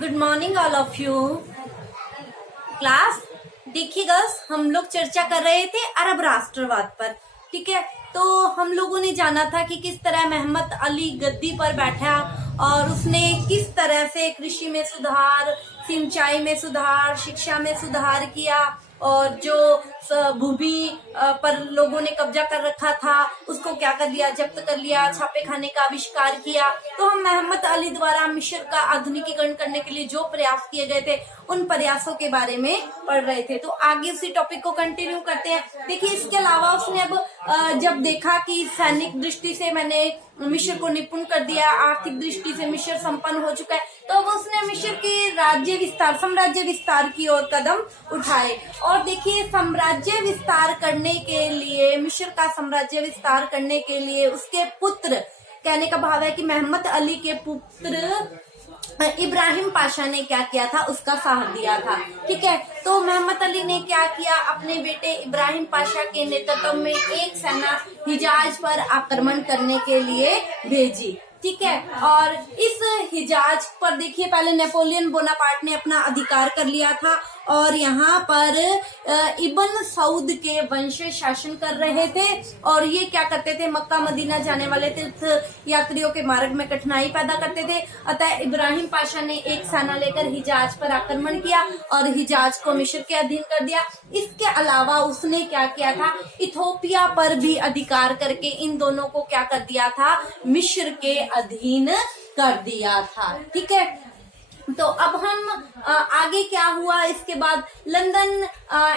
Good morning all of you class. देखिएगा, हम लोग चर्चा कर रहे थे अरब राष्ट्रवाद पर। ठीक है, तो हम लोगों ने जाना था कि किस तरह मोहम्मद अली गद्दी पर बैठा और उसने किस तरह से कृषि में सुधार, सिंचाई में सुधार, शिक्षा में सुधार किया और जो भूमि पर लोगों ने कब्जा कर रखा था उसको क्या कर लिया, जब्त कर लिया, छापे खाने का आविष्कार किया। तो हम मोहम्मद अली द्वारा मिस्र का आधुनिकीकरण करने के लिए जो प्रयास किए गए थे उन प्रयासों के बारे में पढ़ रहे थे। तो आगे उसी टॉपिक को कंटिन्यू करते हैं। देखिए, इसके अलावा उसने अब जब देखा कि सैनिक दृष्टि से मैंने मिस्र को निपुण कर दिया, आर्थिक दृष्टि से मिस्र संपन्न हो चुका है, तो अब उसने मिस्र के राज्य विस्तार, साम्राज्य विस्तार की ओर कदम उठाए। और देखिए, साम्राज्य विस्तार करने के लिए, मिस्र का साम्राज्य विस्तार करने के लिए उसके पुत्र, कहने का भाव है कि मोहम्मद अली के पुत्र इब्राहिम पाशा ने क्या किया था, उसका साथ दिया था। ठीक है, तो मोहम्मद अली ने क्या किया, अपने बेटे इब्राहिम पाशा के नेतृत्व में एक सेना हिजाज पर आक्रमण करने के लिए भेजी। ठीक है, और इस हिजाज पर देखिए, पहले नेपोलियन बोनापार्ट ने अपना अधिकार कर लिया था और यहाँ पर इब्न सऊद के वंशज शासन कर रहे थे और ये क्या करते थे, मक्का मदीना जाने वाले तीर्थ यात्रियों के मार्ग में कठिनाई पैदा करते थे। अतः इब्राहिम पाशा ने एक सेना लेकर हिजाज पर आक्रमण किया और हिजाज को मिस्र के अधीन कर दिया। इसके अलावा उसने क्या किया था, इथोपिया पर भी अधिकार करके इन दोनों को क्या कर दिया था, मिस्र के अधीन कर दिया था। ठीक है, तो अब हम आगे क्या हुआ, इसके बाद लंदन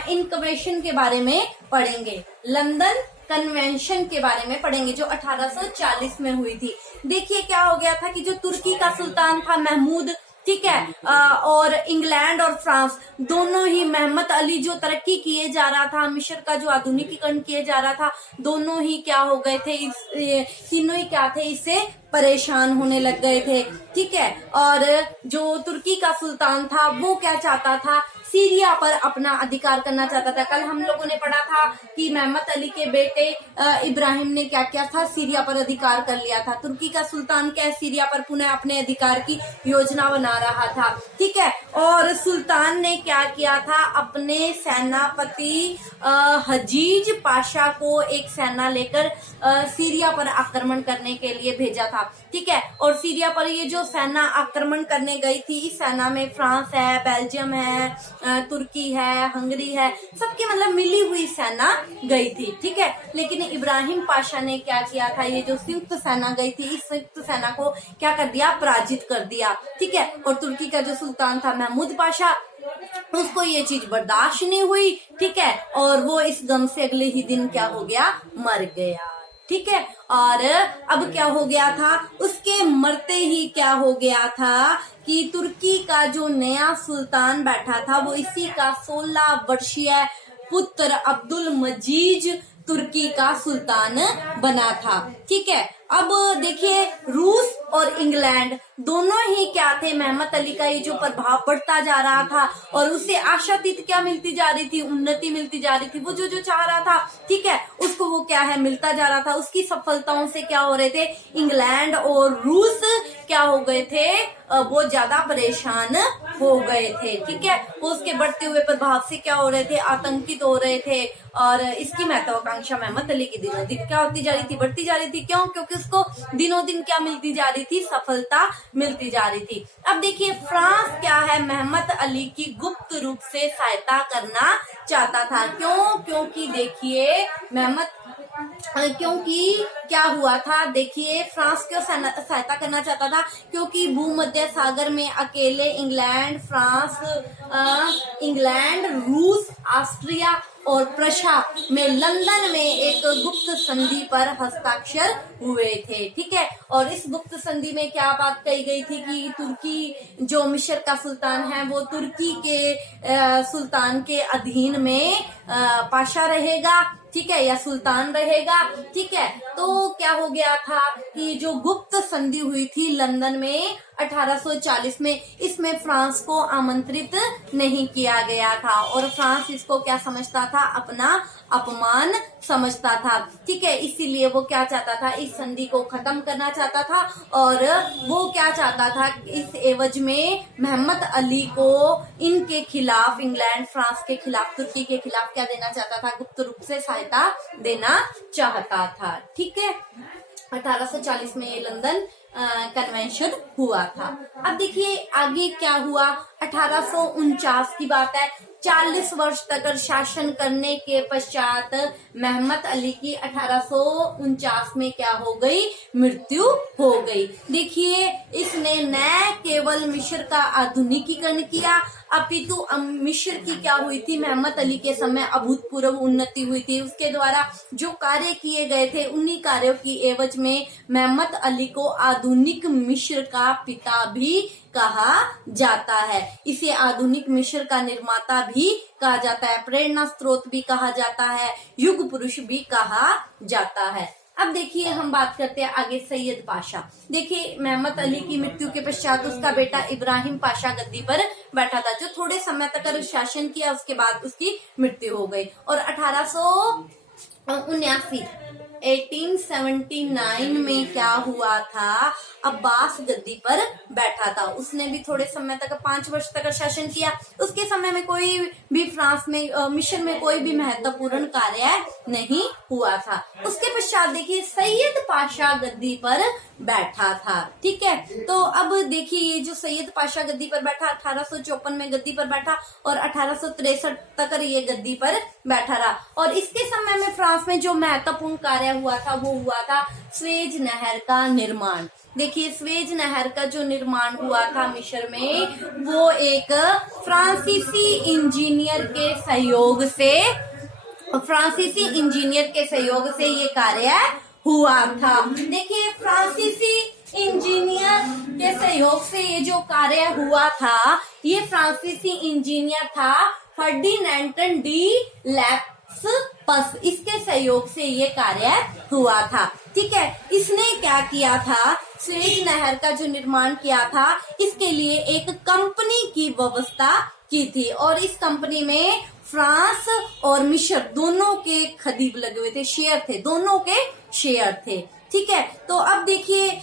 इनकवेशन के बारे में पढ़ेंगे, लंदन कन्वेंशन के बारे में पढ़ेंगे जो 1840 में हुई थी। देखिए क्या हो गया था कि जो तुर्की का सुल्तान था महमूद, ठीक है, और इंग्लैंड और फ्रांस दोनों ही, मोहम्मद अली जो तरक्की किए जा रहा था, मिस्र का जो आधुनिकीकरण किए जा रहा था, दोनों ही क्या हो गए थे, तीनों ही क्या थे, इससे परेशान होने लग गए थे। ठीक है, और जो तुर्की का सुल्तान था वो क्या चाहता था, सीरिया पर अपना अधिकार करना चाहता था। कल हम लोगों ने पढ़ा था कि मोहम्मद अली के बेटे इब्राहिम ने क्या किया था, सीरिया पर अधिकार कर लिया था। तुर्की का सुल्तान क्या, सीरिया पर पुनः अपने अधिकार की योजना बना रहा था। ठीक है, और सुल्तान ने क्या किया था, अपने सेनापति हजीज पाशा को एक सेना लेकर सीरिया पर आक्रमण करने के लिए भेजा था। ठीक है, और सीरिया पर ये जो सेना आक्रमण करने गई थी, इस सेना में फ्रांस है, बेल्जियम है, तुर्की है, हंगरी है, सबकी मतलब मिली हुई सेना गई थी। ठीक है, लेकिन इब्राहिम पाशा ने क्या किया था, ये जो संयुक्त सेना गई थी, इस संयुक्त सेना को क्या कर दिया, पराजित कर दिया। ठीक है, और तुर्की का जो सुल्तान था महमूद पाशा, उसको ये चीज बर्दाश्त नहीं हुई। ठीक है, और वो इस गम से अगले ही दिन क्या हो गया, मर गया। ठीक है, और अब क्या हो गया था, उसके मरते ही क्या हो गया था कि तुर्की का जो नया सुल्तान बैठा था वो इसी का 16 वर्षीय पुत्र अब्दुल मजीज तुर्की का सुल्तान बना था। ठीक है, अब देखिए, रूस और इंग्लैंड दोनों ही क्या थे, मोहम्मद अली का ये जो प्रभाव बढ़ता जा रहा था और उसे आशातीत क्या मिलती जा रही थी, उन्नति मिलती जा रही थी। वो जो चाह रहा था, ठीक है, उसको वो क्या है, मिलता जा रहा था। उसकी सफलताओं से क्या हो रहे थे, इंग्लैंड और रूस क्या हो गए थे, वो ज्यादा परेशान हो गए थे। ठीक है, वो उसके बढ़ते हुए प्रभाव से क्या हो रहे थे, आतंकित हो रहे थे और इसकी महत्वाकांक्षा मोहम्मद अली की दिनों दिन क्या होती जा रही थी, बढ़ती जा रही थी। क्यों? क्योंकि उसको दिनों दिन क्या मिलती जा रही थी, सफलता मिलती जा रही थी। अब देखिए, फ्रांस क्या है, मोहम्मद अली की गुप्त रूप से सहायता करना चाहता था। क्यों? क्योंकि देखिए, क्योंकि क्या हुआ था, देखिए, फ्रांस क्यों सहायता करना चाहता था, क्योंकि भूमध्य सागर में अकेले इंग्लैंड, फ्रांस, इंग्लैंड, रूस, ऑस्ट्रिया और प्रशा में लंदन में एक गुप्त संधि पर हस्ताक्षर हुए थे। ठीक है, और इस गुप्त संधि में क्या बात कही गई थी कि तुर्की, जो मिस्र का सुल्तान है, वो तुर्की के सुल्तान के अधीन में पाशा रहेगा। ठीक है, या सुल्तान रहेगा। ठीक है, तो क्या हो गया था कि जो गुप्त संधि हुई थी लंदन में 1840 में, इस जिसमें फ्रांस को आमंत्रित नहीं किया गया था और फ्रांस इसको क्या समझता था, अपना अपमान समझता था। ठीक है, इसीलिए वो क्या चाहता था, इस संधि को खत्म करना चाहता था और वो क्या चाहता था, इस एवज में मोहम्मद अली को इनके खिलाफ, इंग्लैंड फ्रांस के खिलाफ, तुर्की के खिलाफ क्या देना चाहता था, गुप्त रूप से सहायता देना चाहता था। ठीक है, 1840 में ये लंदन कन्वेंशन हुआ था। अब देखिए आगे क्या हुआ, 1849 की बात है। 40 वर्ष तक शासन करने के पश्चात मोहम्मद अली की 1849 में क्या हो गई, मृत्यु हो गई। देखिए इसने न केवल मिस्र का आधुनिकीकरण किया, अपितु मिस्र की क्या हुई थी, मोहम्मद अली के समय अभूतपूर्व उन्नति हुई थी। उसके द्वारा जो कार्य किए गए थे, उन्हीं कार्यों की एवज में मोहम्मद अली को आधुनिक मिस्र का पिता भी कहा जाता है। इसे आधुनिक मिस्र का निर्माता भी कहा जाता है, प्रेरणा स्रोत भी कहा जाता है, युग पुरुष भी कहा जाता है। अब देखिए हम बात करते हैं आगे सैयद पाशा। देखिए मोहम्मद अली की मृत्यु के पश्चात उसका बेटा इब्राहिम पाशा गद्दी पर बैठा था, जो थोड़े समय तक शासन किया, उसके बाद उसकी मृत्यु हो गई। और 1879 में क्या हुआ था, अब्बास गद्दी पर बैठा था। उसने भी थोड़े समय तक, 5 वर्ष तक शासन किया। उसके समय में कोई भी फ्रांस में, मिस्र में कोई भी महत्वपूर्ण कार्य नहीं हुआ था। उसके पश्चात देखिए सैयद पाशा गद्दी पर बैठा था। ठीक है, तो अब देखिए ये जो सैयद पाशा गद्दी पर बैठा, 1854 में गद्दी पर बैठा और 1863 तक ये गद्दी पर बैठा रहा। और इसके समय में फ्रांस में जो महत्वपूर्ण कार्य हुआ था, वो हुआ था स्वेज नहर का निर्माण। देखिए स्वेज नहर का जो निर्माण हुआ था मिस्र में, वो एक फ्रांसीसी इंजीनियर के सहयोग से ये कार्य हुआ था। देखिए फ्रांसीसी इंजीनियर के सहयोग से ये जो कार्य हुआ था, ये फ्रांसीसी इंजीनियर था फर्डिनेंड डी लेप्स, इसके सहयोग से ये कार्य हुआ था। ठीक है, इसने क्या किया था, स्वेज नहर का जो निर्माण किया था, इसके लिए एक कंपनी की व्यवस्था की थी और इस कंपनी में फ्रांस और मिस्र दोनों के खदीब लगे हुए थे, शेयर थे, दोनों के शेयर थे। ठीक है, तो अब देखिए ये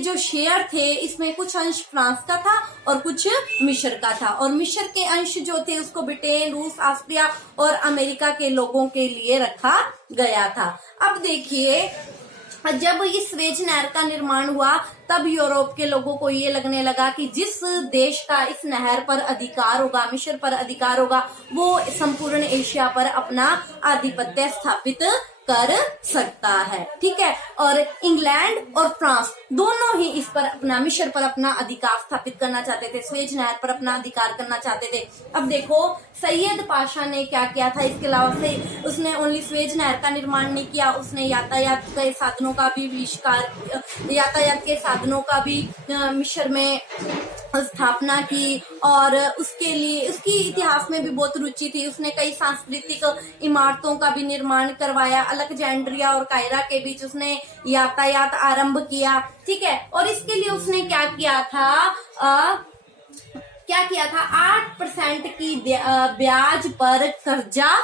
जो शेयर थे, इसमें कुछ अंश फ्रांस का था और कुछ मिस्र का था। और मिस्र के अंश जो थे उसको ब्रिटेन, रूस, ऑस्ट्रिया और अमेरिका के लोगों के लिए रखा गया था। अब देखिए जब इस स्वेज नहर का निर्माण हुआ, तब यूरोप के लोगों को ये लगने लगा कि जिस देश का इस नहर पर अधिकार होगा, मिस्र पर अधिकार होगा, वो संपूर्ण एशिया पर अपना आधिपत्य स्थापित कर सकता है। ठीक है, और इंग्लैंड और फ्रांस दोनों ही इस पर अपना, मिस्र पर अपना अधिकार स्थापित करना चाहते थे, स्वेज नहर पर अपना अधिकार करना चाहते थे। अब देखो सैयद पाशा ने क्या किया था, इसके अलावा से उसने ओनली स्वेज नहर का निर्माण नहीं किया, उसने यातायात के साधनों का भी मिस्र में स्थापना की और उसके लिए उसकी इतिहास में भी बहुत रुचि थी। उसने कई सांस्कृतिक इमारतों का भी निर्माण करवाया। अलेक्जेंड्रिया और कायरा के बीच उसने यातायात आरंभ किया। ठीक है, और इसके लिए उसने क्या किया था, 8% की ब्याज पर कर्जा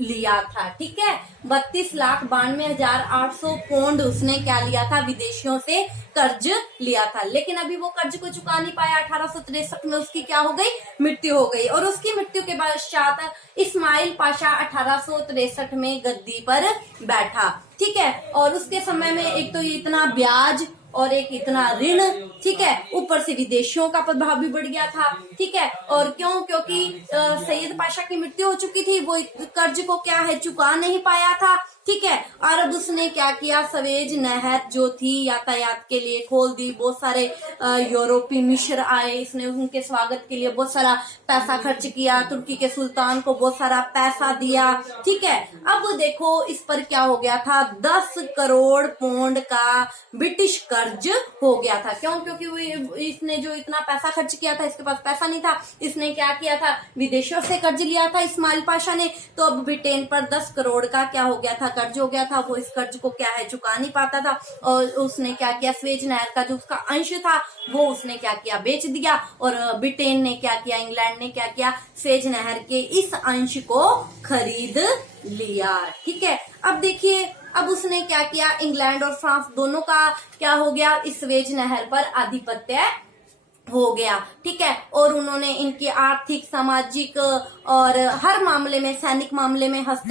लिया था। ठीक है, 32,92,800 पौंड उसने क्या लिया था, विदेशियों से कर्ज लिया था। लेकिन अभी वो कर्ज को चुका नहीं पाया। 1863 में उसकी क्या हो गई, मृत्यु हो गई। और उसकी मृत्यु के पश्चात इस्माइल पाशा 1863 में गद्दी पर बैठा। ठीक है, और उसके समय में एक तो इतना ब्याज और एक इतना ऋण, ठीक है, ऊपर से विदेशियों का प्रभाव भी बढ़ गया था। ठीक है, और क्योंकि सैयद पाशा की मृत्यु हो चुकी थी, वो कर्ज को क्या है, चुका नहीं पाया था। ठीक है, और अब उसने क्या किया, स्वेज नहर जो थी यातायात के लिए खोल दी। बहुत सारे यूरोपीय मिस्र आए, इसने उनके स्वागत के लिए बहुत सारा पैसा खर्च किया, तुर्की के सुल्तान को बहुत सारा पैसा दिया। ठीक है, अब देखो इस पर क्या हो गया था, 10 करोड़ पौंड का ब्रिटिश कर्ज हो गया था। क्योंकि इसने जो इतना पैसा खर्च किया था, इसके पास पैसा नहीं था। इसने क्या किया था, विदेशों से कर्ज लिया था इस्माइल पाशा ने। तो अब ब्रिटेन पर 10 करोड़ का क्या हो गया था, कर्ज हो गया था, वो इस कर्ज को क्या है चुका नहीं पाता था, और उसने क्या किया, स्वेज नहर का जो उसका अंश था वो उसने क्या किया, बेच दिया। और ब्रिटेन ने क्या किया, इंग्लैंड ने क्या किया, स्वेज नहर के इस अंश को खरीद लिया। ठीक है, अब देखिए, अब उसने क्या किया, इंग्लैंड और फ्रांस दोनों का क्या हो गया, इस स्वेज नहर पर आधिपत्य हो गया। ठीक है, और उन्होंने इनके आर्थिक, सामाजिक और हर मामले में, सैनिक मामले में हस्तक्षेप